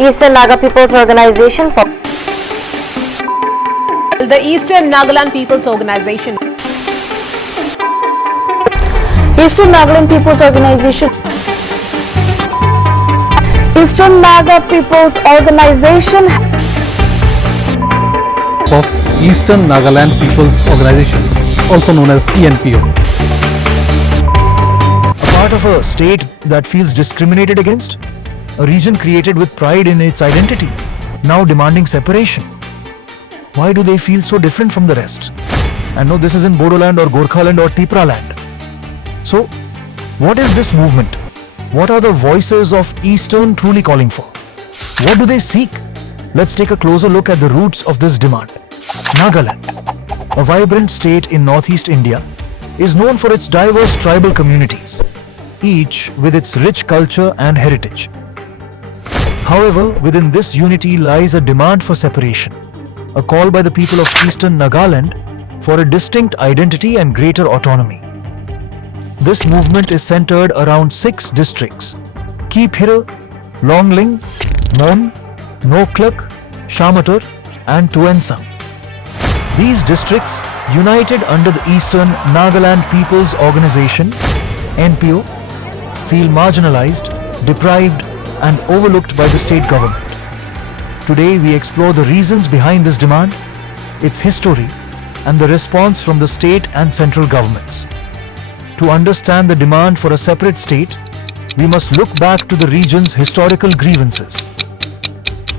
Eastern Naga People's Organization. The Eastern Nagaland People's Organization. Eastern Nagaland People's Organization. Eastern Naga People's Organization. Of Eastern Nagaland People's Organization, also known as ENPO. A part of a state that feels discriminated against, a region created with pride in its identity, now demanding separation. Why do they feel so different from the rest? And no, this isn't Bodoland or Gorkhaland or Tipra land. So, what is this movement? What are the voices of Eastern truly calling for? What do they seek? Let's take a closer look at the roots of this demand. Nagaland, a vibrant state in northeast India, is known for its diverse tribal communities, each with its rich culture and heritage. However, within this unity lies a demand for separation, a call by the people of Eastern Nagaland for a distinct identity and greater autonomy. This movement is centered around 6 districts: Kiphira, Longling, Mon, Noklak, Shamatur and Tuensang. These districts, united under the Eastern Nagaland People's Organization (ENPO), feel marginalized, deprived and overlooked by the state government. Today we explore the reasons behind this demand, its history and the response from the state and central governments. To understand the demand for a separate state, we must look back to the region's historical grievances.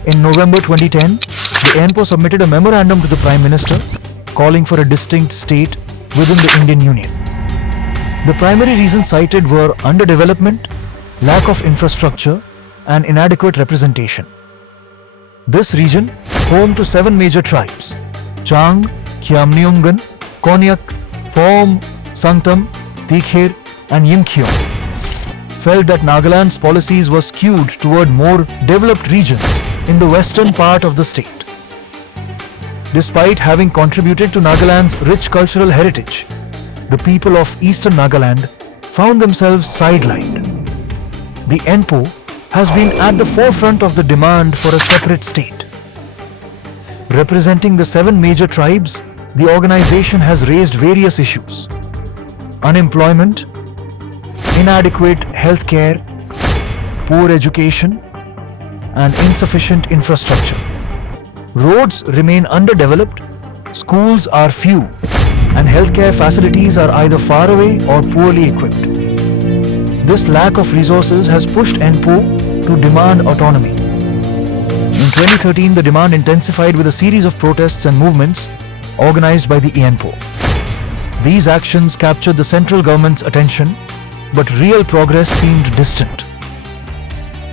In November 2010, the ENPO submitted a memorandum to the Prime Minister calling for a distinct state within the Indian Union. The primary reasons cited were underdevelopment, lack of infrastructure, and inadequate representation. This region, home to 7 major tribes, Chang, Khiamniungan, Konyak, Phom, Sangtam, Tikher, and Yimkhiong, felt that Nagaland's policies were skewed toward more developed regions in the western part of the state. Despite having contributed to Nagaland's rich cultural heritage, the people of Eastern Nagaland found themselves sidelined. The ENPO has been at the forefront of the demand for a separate state. Representing the 7 major tribes, the organization has raised various issues: unemployment, inadequate health care, poor education, and insufficient infrastructure. Roads remain underdeveloped, schools are few, and healthcare facilities are either far away or poorly equipped. This lack of resources has pushed ENPO to demand autonomy. In 2013, the demand intensified with a series of protests and movements organized by the ENPO. These actions captured the central government's attention, but real progress seemed distant.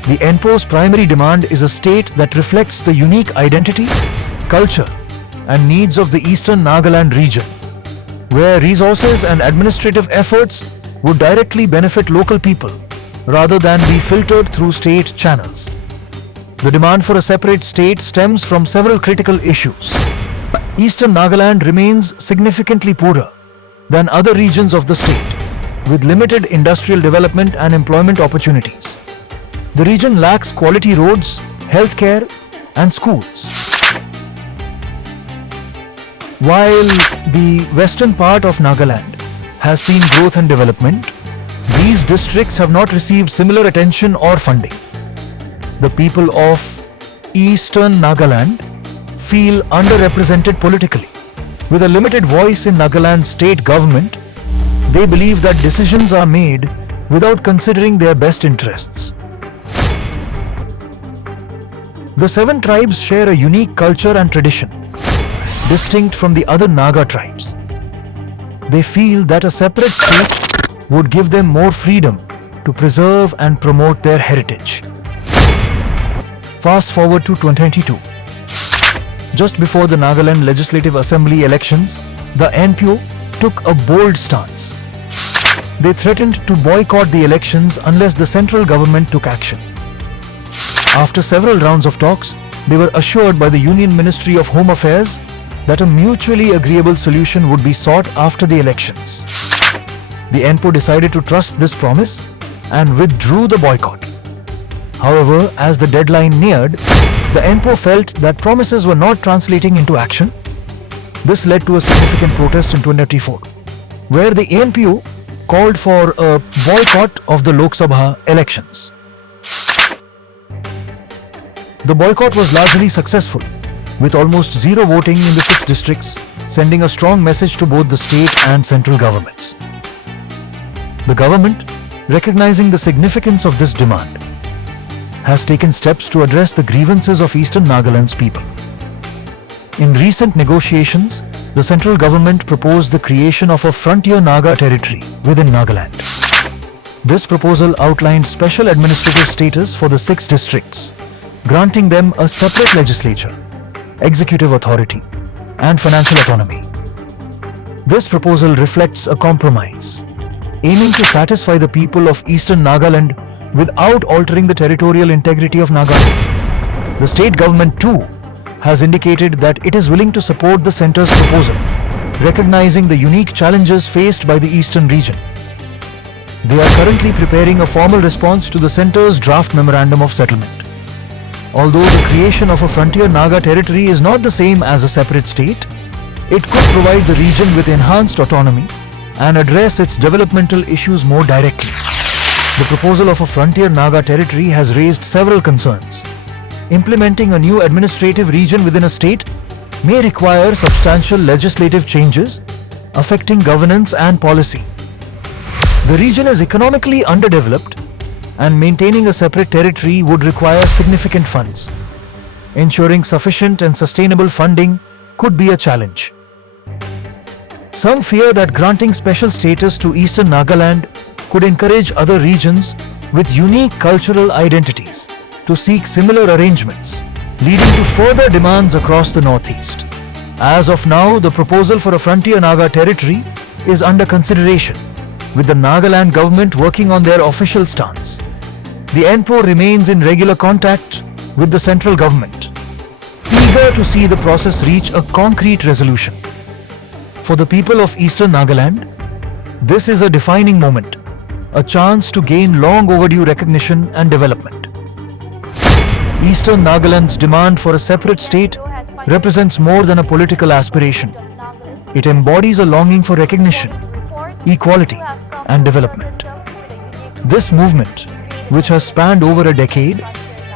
The ENPO's primary demand is a state that reflects the unique identity, culture, and needs of the Eastern Nagaland region, where resources and administrative efforts would directly benefit local people rather than be filtered through state channels. The demand for a separate state stems from several critical issues. Eastern Nagaland remains significantly poorer than other regions of the state, with limited industrial development and employment opportunities. The region lacks quality roads, healthcare, and schools. While the western part of Nagaland has seen growth and development, these districts have not received similar attention or funding. The people of Eastern Nagaland feel underrepresented politically. With a limited voice in Nagaland's state government, they believe that decisions are made without considering their best interests. The 7 tribes share a unique culture and tradition, distinct from the other Naga tribes. They feel that a separate state would give them more freedom to preserve and promote their heritage. Fast forward to 2022. Just before the Nagaland Legislative Assembly elections, the ENPO took a bold stance. They threatened to boycott the elections unless the central government took action. After several rounds of talks, they were assured by the Union Ministry of Home Affairs that a mutually agreeable solution would be sought after the elections. The ENPO decided to trust this promise and withdrew the boycott. However, as the deadline neared, the ENPO felt that promises were not translating into action. This led to a significant protest in 2024, where the ENPO called for a boycott of the Lok Sabha elections. The boycott was largely successful, with almost zero voting in the 6 districts, sending a strong message to both the state and central governments. The government, recognizing the significance of this demand, has taken steps to address the grievances of Eastern Nagaland's people. In recent negotiations, the central government proposed the creation of a Frontier Naga Territory within Nagaland. This proposal outlined special administrative status for the 6 districts, granting them a separate legislature, executive authority, and financial autonomy. This proposal reflects a compromise, aiming to satisfy the people of Eastern Nagaland without altering the territorial integrity of Nagaland. The state government too has indicated that it is willing to support the centre's proposal, recognizing the unique challenges faced by the eastern region. They are currently preparing a formal response to the centre's draft memorandum of settlement. Although the creation of a Frontier Naga Territory is not the same as a separate state, it could provide the region with enhanced autonomy and address its developmental issues more directly. The proposal of a Frontier Naga Territory has raised several concerns. Implementing a new administrative region within a state may require substantial legislative changes affecting governance and policy. The region is economically underdeveloped, and maintaining a separate territory would require significant funds. Ensuring sufficient and sustainable funding could be a challenge. Some fear that granting special status to Eastern Nagaland could encourage other regions with unique cultural identities to seek similar arrangements, leading to further demands across the Northeast. As of now, the proposal for a Frontier Naga Territory is under consideration, with the Nagaland government working on their official stance. The ENPO remains in regular contact with the central government, eager to see the process reach a concrete resolution. For the people of Eastern Nagaland, this is a defining moment, a chance to gain long overdue recognition and development. Eastern Nagaland's demand for a separate state represents more than a political aspiration. It embodies a longing for recognition, equality, and development. This movement, which has spanned over a decade,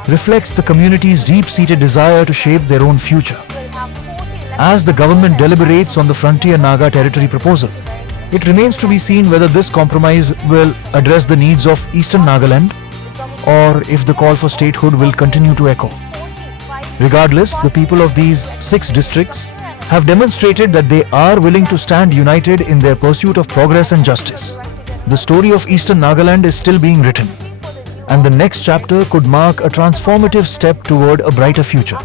reflects the community's deep-seated desire to shape their own future. As the government deliberates on the Frontier Naga Territory proposal, it remains to be seen whether this compromise will address the needs of Eastern Nagaland or if the call for statehood will continue to echo. Regardless, the people of these 6 districts have demonstrated that they are willing to stand united in their pursuit of progress and justice. The story of Eastern Nagaland is still being written, and the next chapter could mark a transformative step toward a brighter future.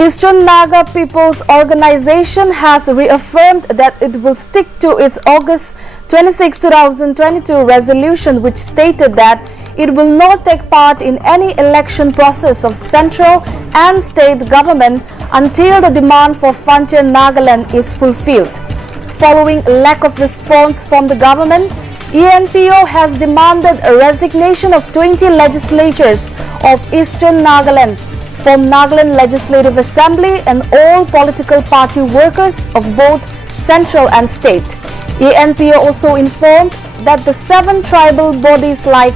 Eastern Naga People's Organization has reaffirmed that it will stick to its August 26, 2022 resolution, which stated that it will not take part in any election process of central and state government until the demand for Frontier Nagaland is fulfilled. Following a lack of response from the government, ENPO has demanded a resignation of 20 legislatures of Eastern Nagaland from Nagaland Legislative Assembly and all political party workers of both central and state. ENPO also informed that the 7 tribal bodies like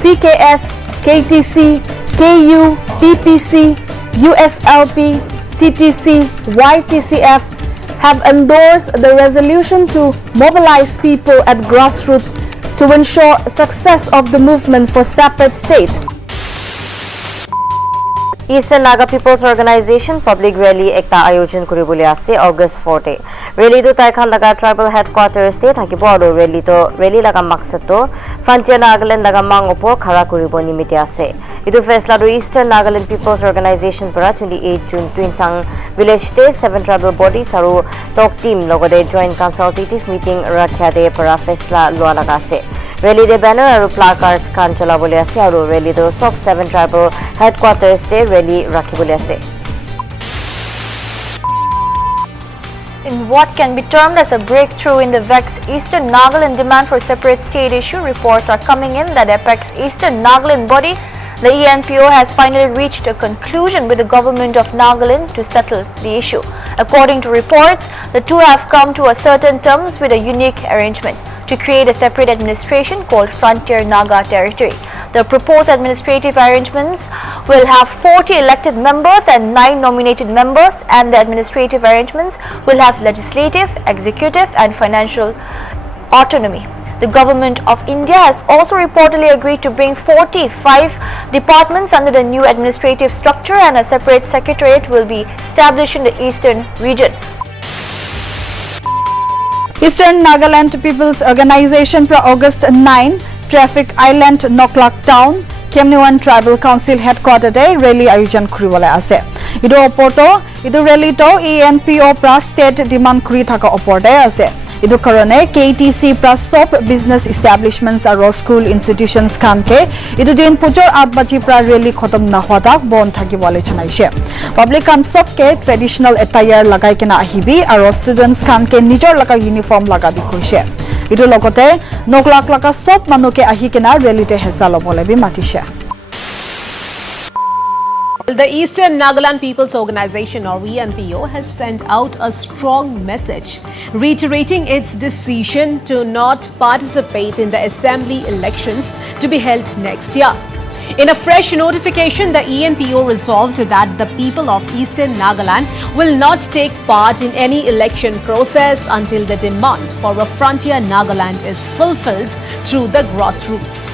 CKS, KTC, KU, PPC, USLP, TTC, YTCF have endorsed the resolution to mobilize people at grassroots to ensure success of the movement for separate state. Eastern Naga People's Organization public rally ekta ayojon kuribole ase August 4 rally to Taikhan laga tribal headquarters te thakibo aru rally laga maksad to Frontier Nagaland laga mang upor khara kuribo nimite ase idu faisla do Eastern Nagaland People's Organization para 28 June Twinsang village te 7 tribal bodies aru talk team logode joint consultative meeting rakhya de para faisla lua laga ase rally de banner aru placards kan chola bole ase aru rally do sob 7 tribal headquarters te rally rakhibole ase In what can be termed as a breakthrough in the vexed Eastern Nagaland demand for separate state issue, reports are coming in that apex Eastern Nagaland body, the ENPO, has finally reached a conclusion with the government of Nagaland to settle the issue. According to reports, the two have come to a certain terms with a unique arrangement to create a separate administration called Frontier Naga Territory. The proposed administrative arrangements will have 40 elected members and 9 nominated members, and the administrative arrangements will have legislative, executive and financial autonomy. The government of India has also reportedly agreed to bring 45 departments under the new administrative structure, and a separate secretariat will be established in the eastern region. Eastern Nagaland People's Organization for August 9 Traffic Island Noklak Town Kemniwan Tribal Council Headquarter Day Rally Ayojan Kuribole ase. Idu oporto idu rally to ENPO pra state demand kuri thaka oporde ase. Idu karone KTC pra sop business establishments aro school institutions khan ke idu din pujor 8 baji pra rally khotam na hoda bon thaki bole chanaise. Public khan sop ke traditional attire lagai kena ahibi aro students khan ke nijor laga uniform lagabi koise. Idu logote noklak laka sop manuke ahi kena rally te hesa lobole bi matise. The Eastern Nagaland People's Organization, or ENPO, has sent out a strong message reiterating its decision to not participate in the assembly elections to be held next year. In a fresh notification, the ENPO resolved that the people of Eastern Nagaland will not take part in any election process until the demand for a Frontier Nagaland is fulfilled through the grassroots.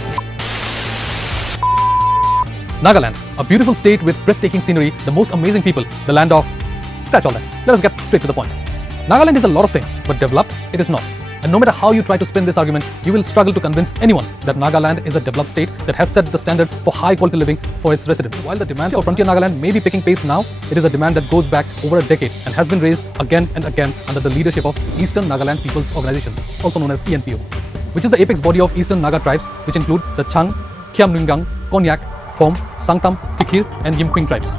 Nagaland, a beautiful state with breathtaking scenery, the most amazing people, the land of... Scratch all that. Let us get straight to the point. Nagaland is a lot of things, but developed, it is not. And no matter how you try to spin this argument, you will struggle to convince anyone that Nagaland is a developed state that has set the standard for high quality living for its residents. While the demand for Frontier Nagaland may be picking pace now, it is a demand that goes back over a decade and has been raised again and again under the leadership of Eastern Nagaland People's Organization, also known as ENPO, which is the apex body of Eastern Naga tribes, which include the Chang, Khiamnungang, Konyak, Phom, Sangtam, Kikir and Yimkwing tribes.